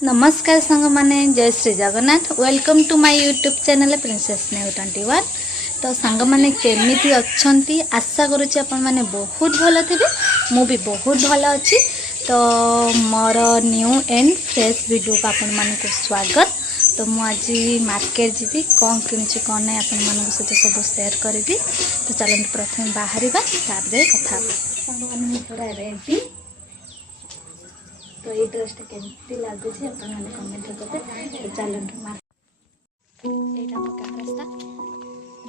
नमस्कार सांग माने जय Shri Jagannath welcome to my YouTube channel princess new 21। तो सांग माने केमिति अच्छंती आशा करूची अपन माने बहुत भल थे। मु भी बहुत भल अच्छी। तो more new and fresh video को अपन मान को स्वागत। तो मु आज मार्केट जीवी कौन किणुची कौन ना अपन मान सहित सब शेयर करी। तो चलते प्रथम बाहर तापर कथा पूरा रेडी। तो ये ड्रेस केमती लगुच कमेंट करते। तो चलते यहाँ मोर गाँ रास्ता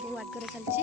बो आगे चलती।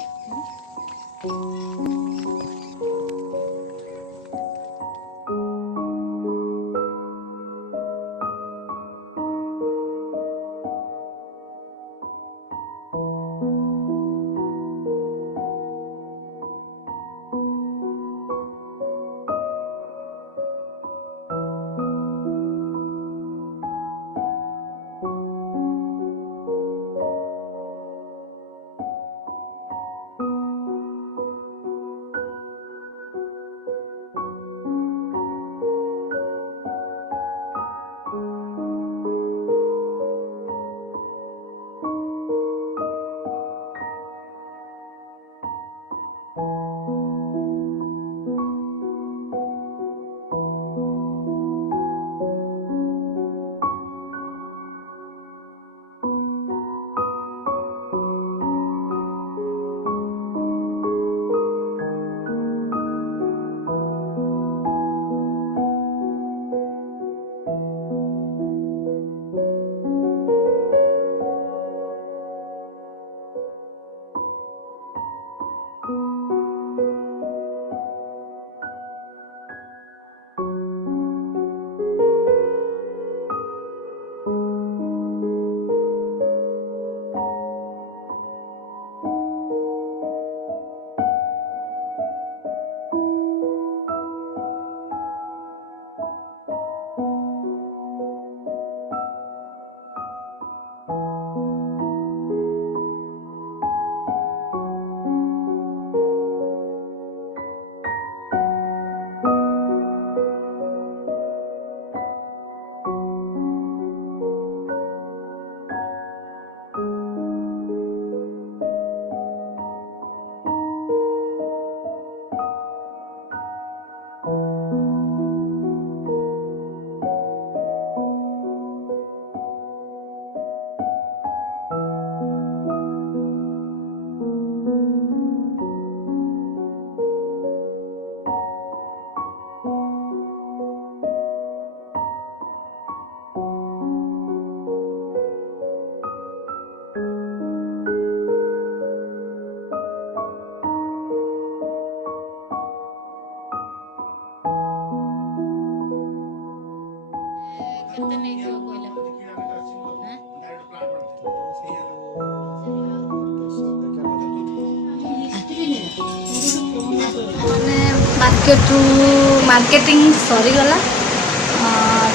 मार्केटिंग सरीगला।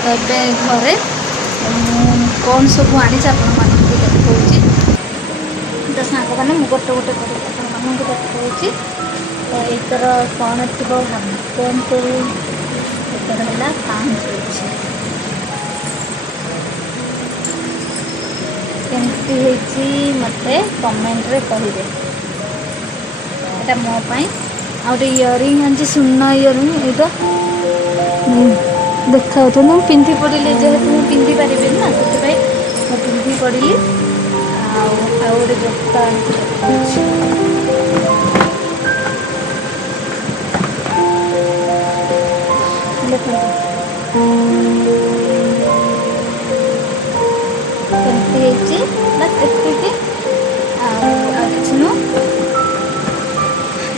तो ये घरे कौन सब आनी देखी। तो सांग मैंने मुझे गोटे गोटे देखी। तो एतर कौन थी भावतु एतर है 5 केमती मत कमेंट रे कहिबे। एटा मो पाई आउटे इयरिंग आनी सुना इयरिंग एटा देखा मुझे पिंधि पड़े जेहेतु मुझे पिंधि पारि ना से पिंधि पड़ी आउटे जोता कमती बस एति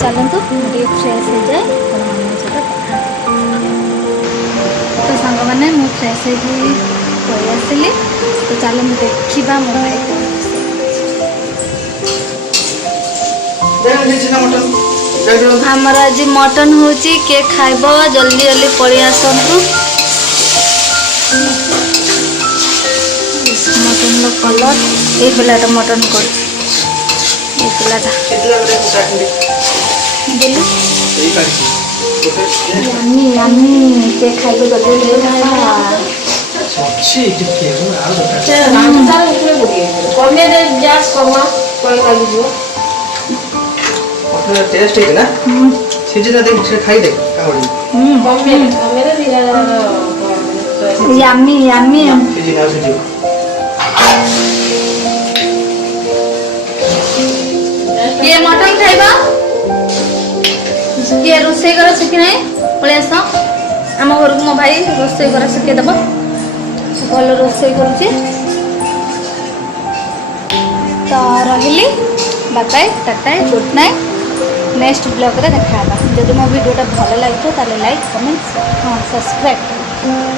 चलतु मुझे फ्रेश हो जाए तो सांग मैंने मु फ्रेश हो आसली। तो चलो मुझे देखा मोर आज मटन हो किए खाइब जल्दी जल्दी पलि आसतु। मटन कलर ये पिलाटा मटन कर के खाइब जल्दी ଅଛି ଟିକେ ଆଉ ଦରକାର ସେ ରାନ୍ଧୁ ତାର ଉପରେ ପକେଇ କମେ ଦେ ଗ୍ୟାସ୍ କମା କଣ ଲାଗିଯିବ ମଟନ ଟେଷ୍ଟ ହେଇଛି ନା ସିଜିନା ଦେଇ ସେ ଖାଇ ଦେ କାହୁଡ଼ି କମେ ଦେ ଦିରା ୟାମି ୟାମି ସିଜିନା ସିଜିବ କିଏ ମଟନ ଖାଇବ କିଏ ରୋଷେଇ କର ଶିଖି ନାହିଁ ପଳେଇ ଆସ ଆମ ଘରକୁ ମୋ ଭାଇ ରୋଷେଇ କର ଶିଖେଇ ଦେବ ଭଲ ରୋଷେଇ କରୁଛି ତ ରହିଲି bye bye tata good night next ବ୍ଲଗ୍ରେ ଦେଖାହେବା ଯଦି ମୋ ଭିଡ଼ିଓଟା ଭଲ ଲାଗିଥିବ ତାହେଲେ ଲାଇକ୍ କମେଣ୍ଟ ହଁ ସବସ୍କ୍ରାଇବ୍